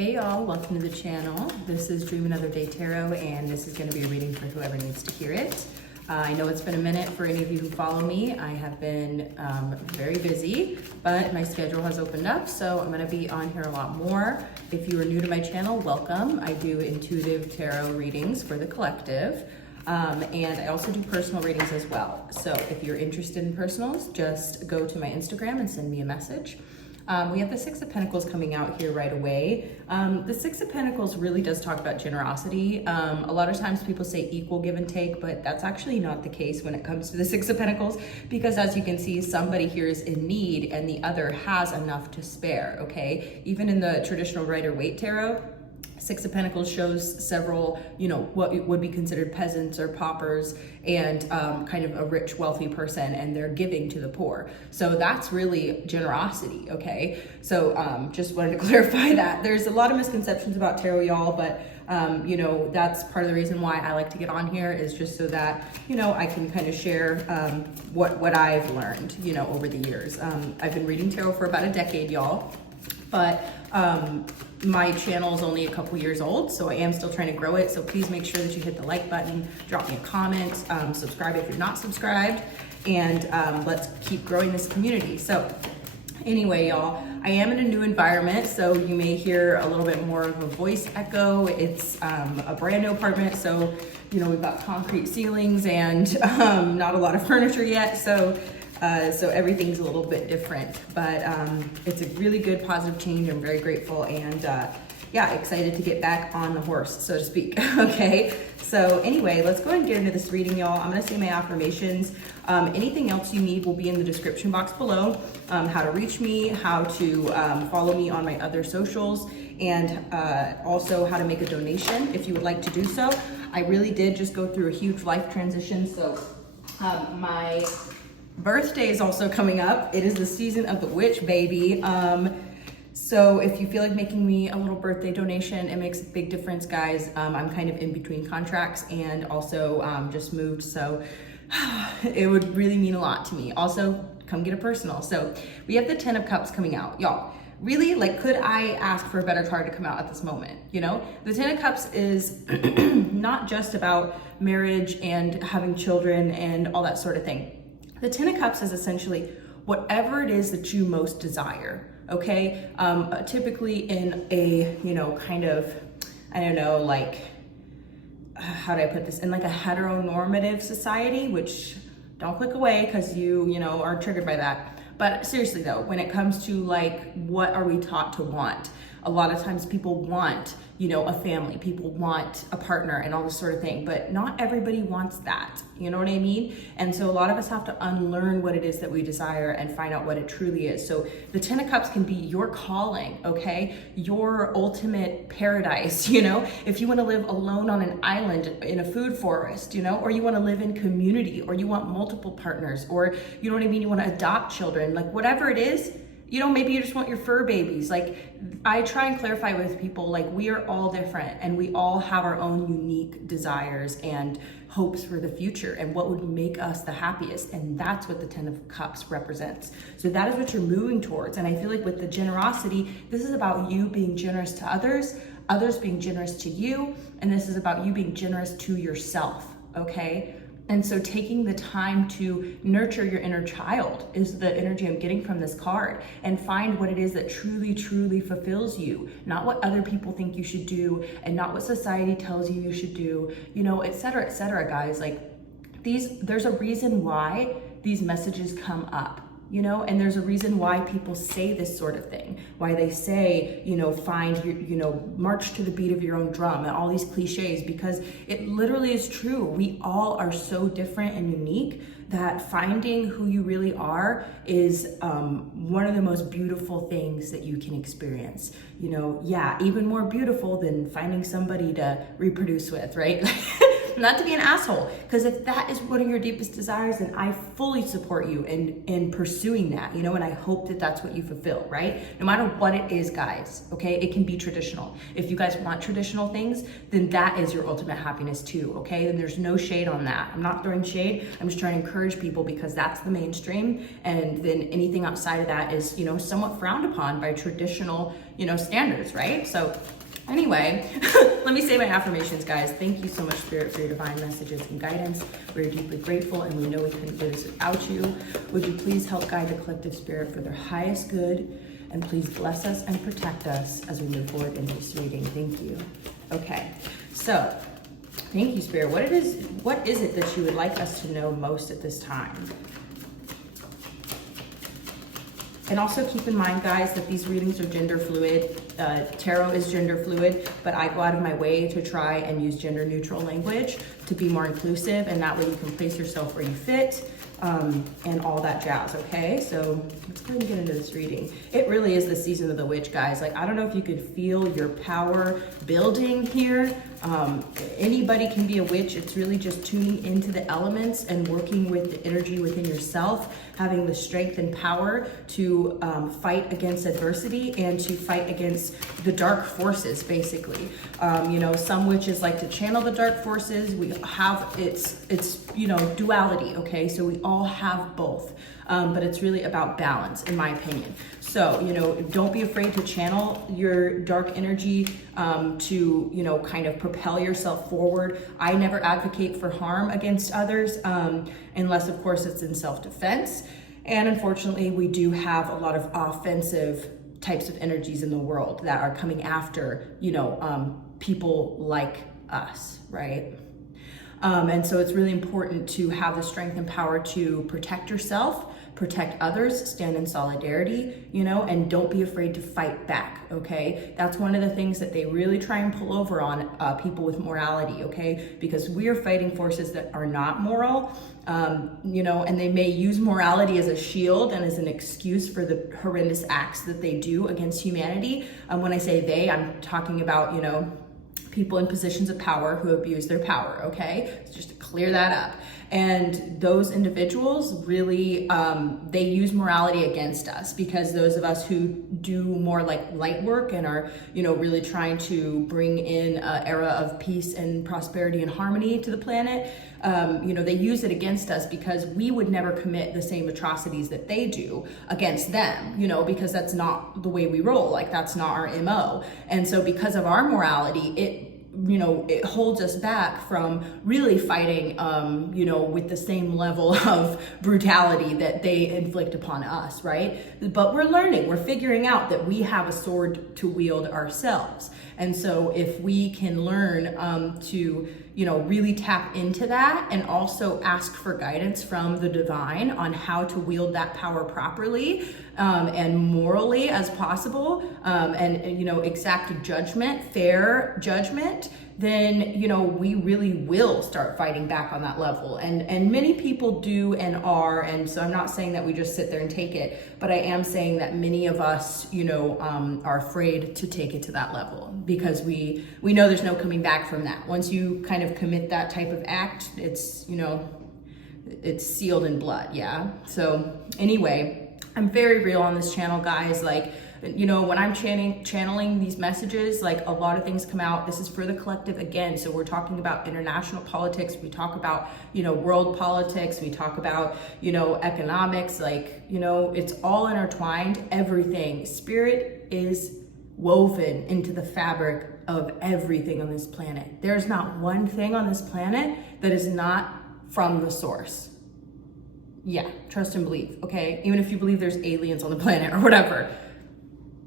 Hey y'all, welcome to the channel. This is Dream Another Day Tarot, and this is going to be a reading for whoever needs to hear it. I know it's been a minute for any of you who follow me. I have been very busy, but my schedule has opened up, so I'm going to be on here a lot more. If you are new to my channel, welcome. I do intuitive tarot readings for the collective, and I also do personal readings as well. So if you're interested in personals, just go to my Instagram and send me a message. We have the Six of Pentacles coming out here right away. The Six of Pentacles really does talk about generosity. A lot of times people say equal give and take, but that's actually not the case when it comes to the Six of Pentacles, because as you can see, somebody here is in need and the other has enough to spare, okay? Even in the traditional Rider-Waite tarot, Six of Pentacles shows several, what would be considered peasants or paupers and kind of a rich, wealthy person, and they're giving to the poor. So that's really generosity, okay? So just wanted to clarify that. There's a lot of misconceptions about tarot, y'all, but that's part of the reason why I like to get on here, is just so that, I can kind of share what I've learned, over the years. I've been reading tarot for about a decade, y'all, but my channel is only a couple years old, so I am still trying to grow it. So please make sure that you hit the like button, drop me a comment, subscribe if you're not subscribed, and let's keep growing this community. So anyway, y'all, I am in a new environment, so you may hear a little bit more of a voice echo. It's a brand new apartment, so we've got concrete ceilings and not a lot of furniture yet, so everything's a little bit different, but it's a really good positive change. I'm very grateful, and excited to get back on the horse, so to speak. Okay, so anyway, let's go ahead and get into this reading, y'all. I'm gonna say my affirmations. Anything else you need will be in the description box below. How to reach me, how to follow me on my other socials, and also how to make a donation if you would like to do so. I really did just go through a huge life transition, so my birthday is also coming up. It is the season of the witch, baby. So if you feel like making me a little birthday donation, it makes a big difference, guys. I'm kind of in between contracts and also just moved, so it would really mean a lot to me. Also, come get a personal. So we have the Ten of Cups coming out, y'all. Really, could I ask for a better card to come out at this moment? The Ten of Cups is not just about marriage and having children and all that sort of thing. The Ten of Cups is essentially whatever it is that you most desire, okay? Typically in a, kind of, I don't know, how do I put this? In a heteronormative society, which don't click away because you are triggered by that. But seriously though, when it comes to what are we taught to want? A lot of times people want, a family, people want a partner and all this sort of thing, but not everybody wants that, you know what I mean? And so a lot of us have to unlearn what it is that we desire and find out what it truly is. So the Ten of Cups can be your calling, okay? Your ultimate paradise, if you want to live alone on an island in a food forest, or you want to live in community, or you want multiple partners, or you know what I mean, you want to adopt children, whatever it is, maybe you just want your fur babies. I try and clarify with people, we are all different and we all have our own unique desires and hopes for the future and what would make us the happiest. And that's what the Ten of Cups represents. So that is what you're moving towards. And I feel like with the generosity, this is about you being generous to others, others being generous to you. And this is about you being generous to yourself, okay? And so taking the time to nurture your inner child is the energy I'm getting from this card, and find what it is that truly, truly fulfills you, not what other people think you should do and not what society tells you should do, et cetera, guys. There's a reason why these messages come up, and there's a reason why people say this sort of thing, why they say, find your, march to the beat of your own drum, and all these cliches, because it literally is true. We all are so different and unique that finding who you really are is one of the most beautiful things that you can experience. Even more beautiful than finding somebody to reproduce with, right? Not to be an asshole, because if that is one of your deepest desires, then I fully support you in pursuing that, you know, and I hope that that's what you fulfill, right? No matter what it is, guys, okay? It can be traditional. If you guys want traditional things, then that is your ultimate happiness too, okay? Then there's no shade on that. I'm not throwing shade. I'm just trying to encourage people because that's the mainstream. And then anything outside of that is, you know, somewhat frowned upon by traditional, you know, standards, right? So anyway, let me say my affirmations, guys. Thank you so much, Spirit, for your divine messages and guidance. We're deeply grateful, and we know we couldn't do this without you. Would you please help guide the collective spirit for their highest good, and please bless us and protect us as we move forward in this reading. Thank you. Okay, so thank you, Spirit. What is it that you would like us to know most at this time? And also keep in mind, guys, that these readings are gender fluid. Tarot is gender fluid, but I go out of my way to try and use gender neutral language to be more inclusive, and that way you can place yourself where you fit, and all that jazz, okay? So let's go ahead and get into this reading. It really is the season of the witch, guys. Like, I don't know if you could feel your power building here. Anybody can be a witch. It's really just tuning into the elements and working with the energy within yourself, having the strength and power to fight against adversity and to fight against the dark forces, basically. You know, some witches like to channel the dark forces. We have, it's you know, duality, okay? So we all have both. But it's really about balance, in my opinion. So, you know, don't be afraid to channel your dark energy to, you know, kind of propel yourself forward. I never advocate for harm against others, unless, of course, it's in self-defense. And unfortunately, we do have a lot of offensive types of energies in the world that are coming after, you know, people like us, right? And so it's really important to have the strength and power to protect yourself, protect others, stand in solidarity, you know, and don't be afraid to fight back, okay? That's one of the things that they really try and pull over on people with morality, okay? Because we are fighting forces that are not moral, you know, and they may use morality as a shield and as an excuse for the horrendous acts that they do against humanity. When I say they, I'm talking about, you know, people in positions of power who abuse their power, okay? So just to clear that up. And those individuals really, they use morality against us, because those of us who do more like light work and are, you know, really trying to bring in an era of peace and prosperity and harmony to the planet, you know, they use it against us because we would never commit the same atrocities that they do against them, you know, because that's not the way we roll. Like, that's not our MO. And so because of our morality, it holds us back from really fighting, you know, with the same level of brutality that they inflict upon us, right? But we're learning, we're figuring out that we have a sword to wield ourselves. And so if we can learn to, you know, really tap into that and also ask for guidance from the divine on how to wield that power properly and morally as possible, and, you know, exact judgment, fair judgment, then, you know, we really will start fighting back on that level. And many people do and are, and so I'm not saying that we just sit there and take it, but I am saying that many of us, you know, are afraid to take it to that level because we know there's no coming back from that. Once you kind of commit that type of act, it's, you know, it's sealed in blood, yeah? So anyway, I'm very real on this channel, guys. Like, you know, when I'm channeling these messages, like, a lot of things come out. This is for the collective again. So we're talking about international politics. We talk about, you know, world politics. We talk about, you know, economics. Like, you know, it's all intertwined, everything. Spirit is woven into the fabric of everything on this planet. There's not one thing on this planet that is not from the source. Yeah, trust and believe, okay? Even if you believe there's aliens on the planet or whatever,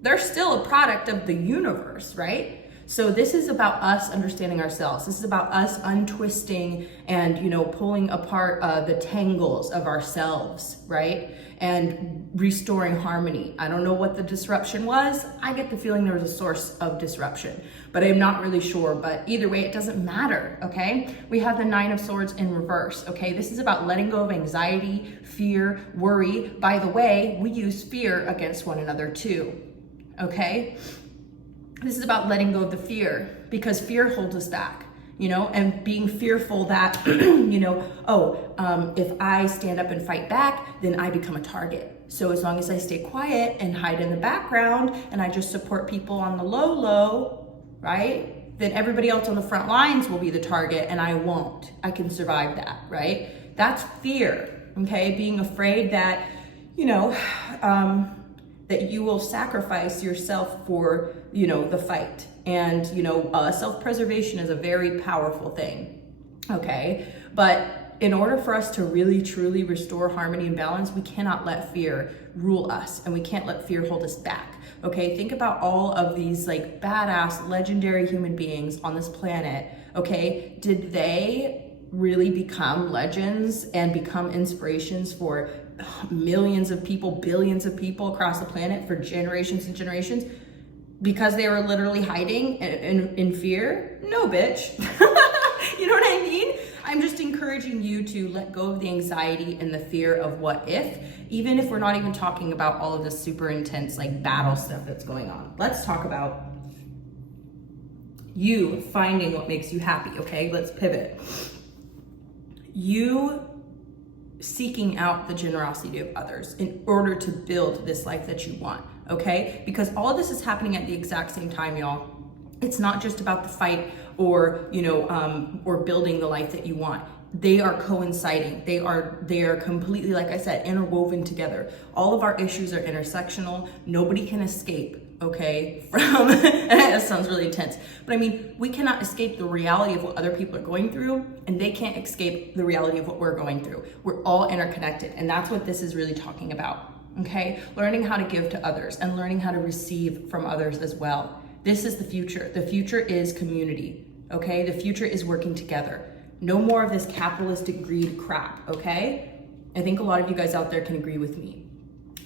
they're still a product of the universe, right? So this is about us understanding ourselves. This is about us untwisting and, you know, pulling apart the tangles of ourselves, right? And restoring harmony. I don't know what the disruption was. I get the feeling there was a source of disruption, but I'm not really sure. But either way, it doesn't matter, okay? We have the Nine of Swords in reverse, okay? This is about letting go of anxiety, fear, worry. By the way, we use fear against one another too, okay? This is about letting go of the fear, because fear holds us back. you know, and being fearful that, you know, if I stand up and fight back, then I become a target. So as long as I stay quiet and hide in the background and I just support people on the low, right? Then everybody else on the front lines will be the target and I won't. I can survive that, right? That's fear, okay? Being afraid that, you know, that you will sacrifice yourself for, you know, the fight. And, you know, self-preservation is a very powerful thing, okay? But in order for us to really, truly restore harmony and balance, we cannot let fear rule us and we can't let fear hold us back, okay? Think about all of these like badass, legendary human beings on this planet, okay? Did they really become legends and become inspirations for millions of people, billions of people across the planet for generations and generations? Because they were literally hiding in fear? No, bitch. You know what I mean? I'm just encouraging you to let go of the anxiety and the fear of what if, even if we're not even talking about all of this super intense like battle stuff that's going on. Let's talk about you finding what makes you happy, okay? Let's pivot. You seeking out the generosity of others in order to build this life that you want, okay? Because all of this is happening at the exact same time, y'all. It's not just about the fight or, you know, or building the life that you want. They are coinciding. They are completely, like I said, interwoven together. All of our issues are intersectional. Nobody can escape, okay, from, that sounds really intense, but I mean, we cannot escape the reality of what other people are going through, and they can't escape the reality of what we're going through. We're all interconnected, and that's what this is really talking about, okay? Learning how to give to others and learning how to receive from others as well. This is the future. The future is community, okay? The future is working together. No more of this capitalistic greed crap, okay? I think a lot of you guys out there can agree with me.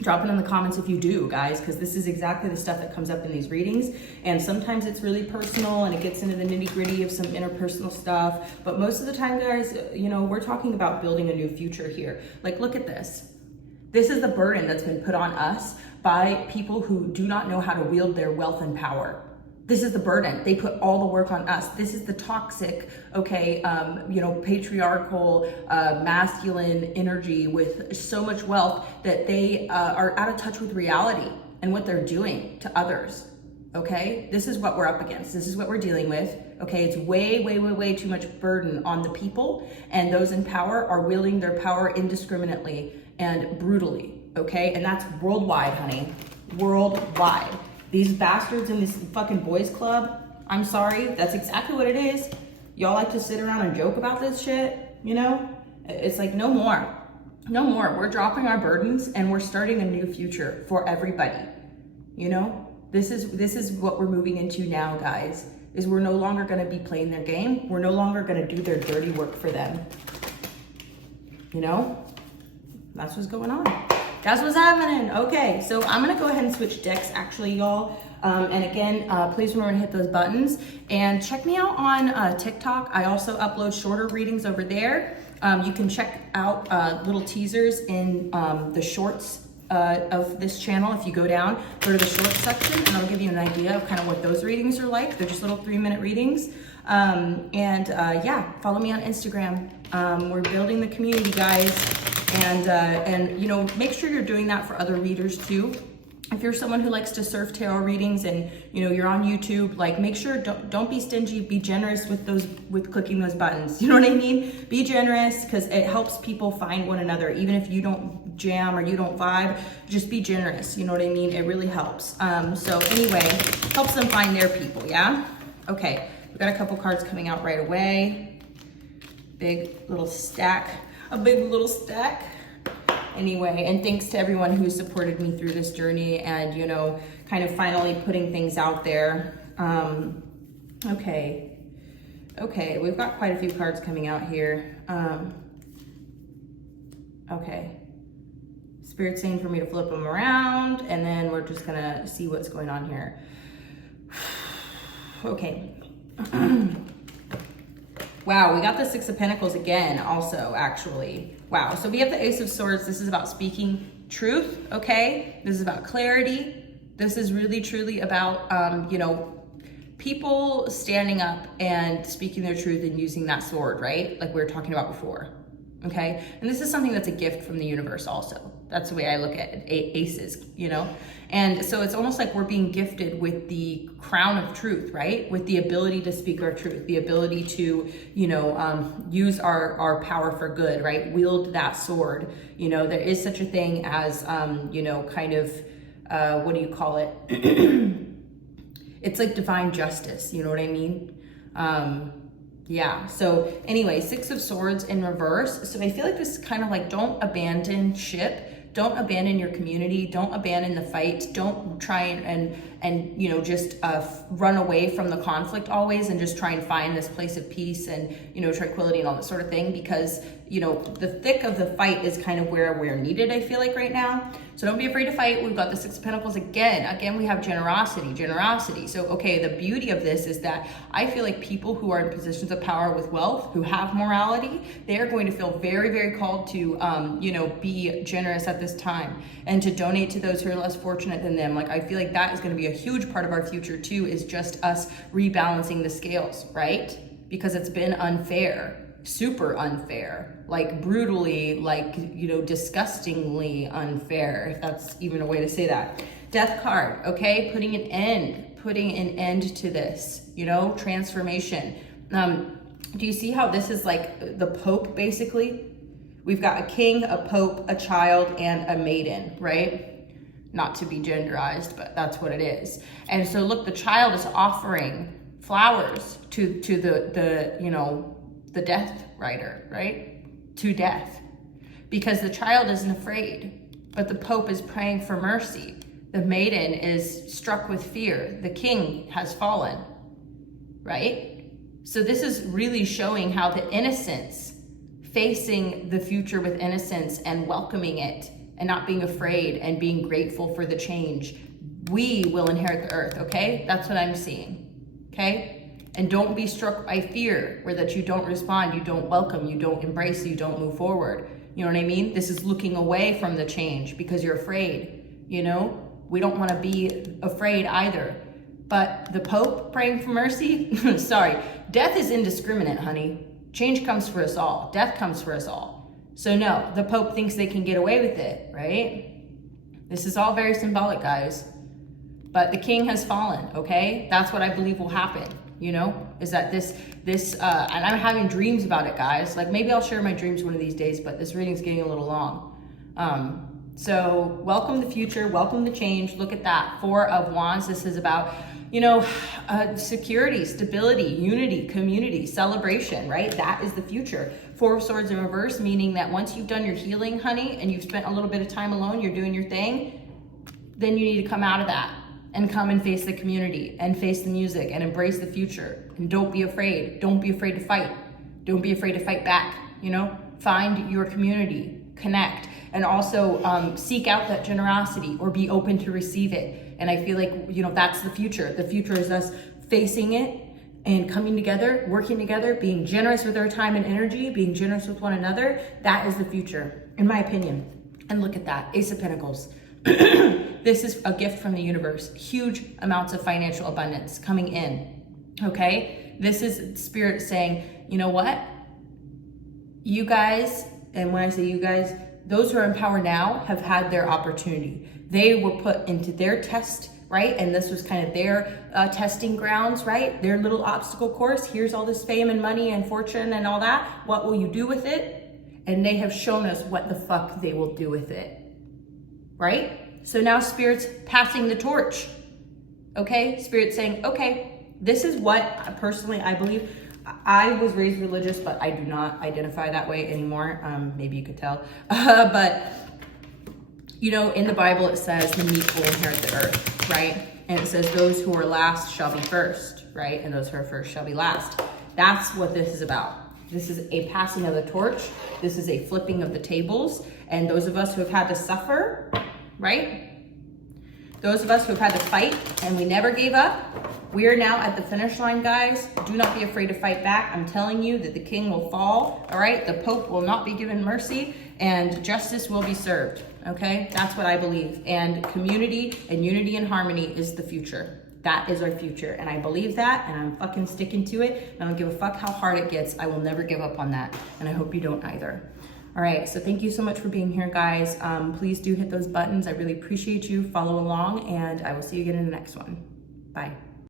Drop it in the comments if you do, guys, because this is exactly the stuff that comes up in these readings. And sometimes it's really personal and it gets into the nitty gritty of some interpersonal stuff. But most of the time, guys, you know, we're talking about building a new future here. Like, look at this. This is the burden that's been put on us by people who do not know how to wield their wealth and power. This is the burden. They put all the work on us. This is the toxic, okay, you know, patriarchal, masculine energy with so much wealth that they are out of touch with reality and what they're doing to others, okay? This is what we're up against. This is what we're dealing with, okay? It's way, way, way, way too much burden on the people, and those in power are wielding their power indiscriminately and brutally, okay? And that's worldwide, honey, worldwide. These bastards in this fucking boys club, I'm sorry, that's exactly what it is. Y'all like to sit around and joke about this shit, you know? It's like, no more. No more. We're dropping our burdens and we're starting a new future for everybody. You know? This is what we're moving into now, guys, is we're no longer gonna be playing their game. We're no longer gonna do their dirty work for them. You know? That's what's going on. That's what's happening. Okay, so I'm gonna go ahead and switch decks actually, y'all. And again, please remember to hit those buttons and check me out on TikTok. I also upload shorter readings over there. You can check out little teasers in the shorts of this channel. If you go down, go to the shorts section and I'll give you an idea of kind of what those readings are like. They're just little 3-minute readings. Yeah, follow me on Instagram. We're building the community, guys. And you know, make sure you're doing that for other readers too. If you're someone who likes to surf tarot readings and you know you're on YouTube, like make sure don't be stingy, be generous with clicking those buttons. You know what I mean? Be generous because it helps people find one another. Even if you don't jam or you don't vibe, just be generous. You know what I mean? It really helps. So anyway, helps them find their people. Yeah. Okay. We got a couple cards coming out right away. Big little stack. A big little stack. Anyway, and thanks to everyone who supported me through this journey and, you know, kind of finally putting things out there. Okay, we've got quite a few cards coming out here. Okay, Spirit's saying for me to flip them around, and then we're just gonna see what's going on here. Okay. Wow, we got the Six of Pentacles again also, actually. Wow, so we have the Ace of Swords. This is about speaking truth, okay? This is about clarity. This is really, truly about, you know, people standing up and speaking their truth and using that sword, right? Like we were talking about before, okay? And this is something that's a gift from the universe also. That's the way I look at it, aces, you know? And so it's almost like we're being gifted with the crown of truth, right? With the ability to speak our truth, the ability to, you know, use our power for good, right? Wield that sword. You know, there is such a thing as, you know, kind of, what do you call it? It's like divine justice, you know what I mean? Yeah, so anyway, Six of Swords in reverse. So I feel like this is kind of like, don't abandon ship. Don't abandon your community. Don't abandon the fight. Don't try and you know, just run away from the conflict always and just try and find this place of peace and, you know, tranquility and all that sort of thing, because, you know, the thick of the fight is kind of where we're needed, I feel like, right now. So don't be afraid to fight. We've got the Six of Pentacles again. Again, we have generosity. So, okay, the beauty of this is that I feel like people who are in positions of power with wealth, who have morality, they are going to feel very, very called to, you know, be generous at this time and to donate to those who are less fortunate than them. Like, I feel like that is going to be a huge part of our future too, is just us rebalancing the scales, right? Because it's been unfair. Super unfair, like brutally, like, you know, disgustingly unfair, if that's even a way to say that. Death card, okay, putting an end to this, you know, transformation. Do you see how this is like the Pope, basically? We've got a king, a pope, a child, and a maiden, right? Not to be genderized, but that's what it is. And so look, the child is offering flowers to the you know, the death rider, right? To death. Because the child isn't afraid, but the Pope is praying for mercy. The maiden is struck with fear. The king has fallen, right? So this is really showing how the innocence, facing the future with innocence and welcoming it and not being afraid and being grateful for the change, we will inherit the earth, okay? That's what I'm seeing, okay? And don't be struck by fear, where that you don't respond, you don't welcome, you don't embrace, you don't move forward. You know what I mean? This is looking away from the change because you're afraid, you know? We don't want to be afraid either. But the Pope praying for mercy, sorry, death is indiscriminate, honey. Change comes for us all. Death comes for us all. So no, the Pope thinks they can get away with it, right? This is all very symbolic, guys. But the king has fallen, okay? That's what I believe will happen. You know, is that this, and I'm having dreams about it, guys. Like, maybe I'll share my dreams one of these days, but this reading's getting a little long. So welcome the future, welcome the change. Look at that, Four of Wands. This is about, you know, security, stability, unity, community, celebration, right? That is the future. Four of Swords in reverse, meaning that once you've done your healing, honey, and you've spent a little bit of time alone, you're doing your thing, then you need to come out of that and come and face the community and face the music and embrace the future. And don't be afraid. Don't be afraid to fight. Don't be afraid to fight back, you know? Find your community, connect, and also seek out that generosity or be open to receive it. And I feel like, you know, that's the future. The future is us facing it and coming together, working together, being generous with our time and energy, being generous with one another. That is the future, in my opinion. And look at that, Ace of Pentacles. This is a gift from the universe. Huge amounts of financial abundance coming in, okay? This is Spirit saying, you know what? You guys, and when I say you guys, those who are in power now have had their opportunity. They were put into their test, right? And this was kind of their testing grounds, right? Their little obstacle course. Here's all this fame and money and fortune and all that. What will you do with it? And they have shown us what the fuck they will do with it. Right? So now Spirit's passing the torch, okay? Spirit's saying, okay, this is what personally I believe. I was raised religious, but I do not identify that way anymore. Maybe you could tell. But, you know, in the Bible it says the meek will inherit the earth, right? And it says those who are last shall be first, right? And those who are first shall be last. That's what this is about. This is a passing of the torch. This is a flipping of the tables. And those of us who have had to suffer, right? Those of us who have had to fight and we never gave up, we are now at the finish line, guys. Do not be afraid to fight back. I'm telling you that the king will fall, all right? The Pope will not be given mercy and justice will be served, okay? That's what I believe. And community and unity and harmony is the future. That is our future, and I believe that, and I'm fucking sticking to it. And I don't give a fuck how hard it gets. I will never give up on that, and I hope you don't either. All right, so thank you so much for being here, guys. Please do hit those buttons. I really appreciate you. Follow along, and I will see you again in the next one. Bye.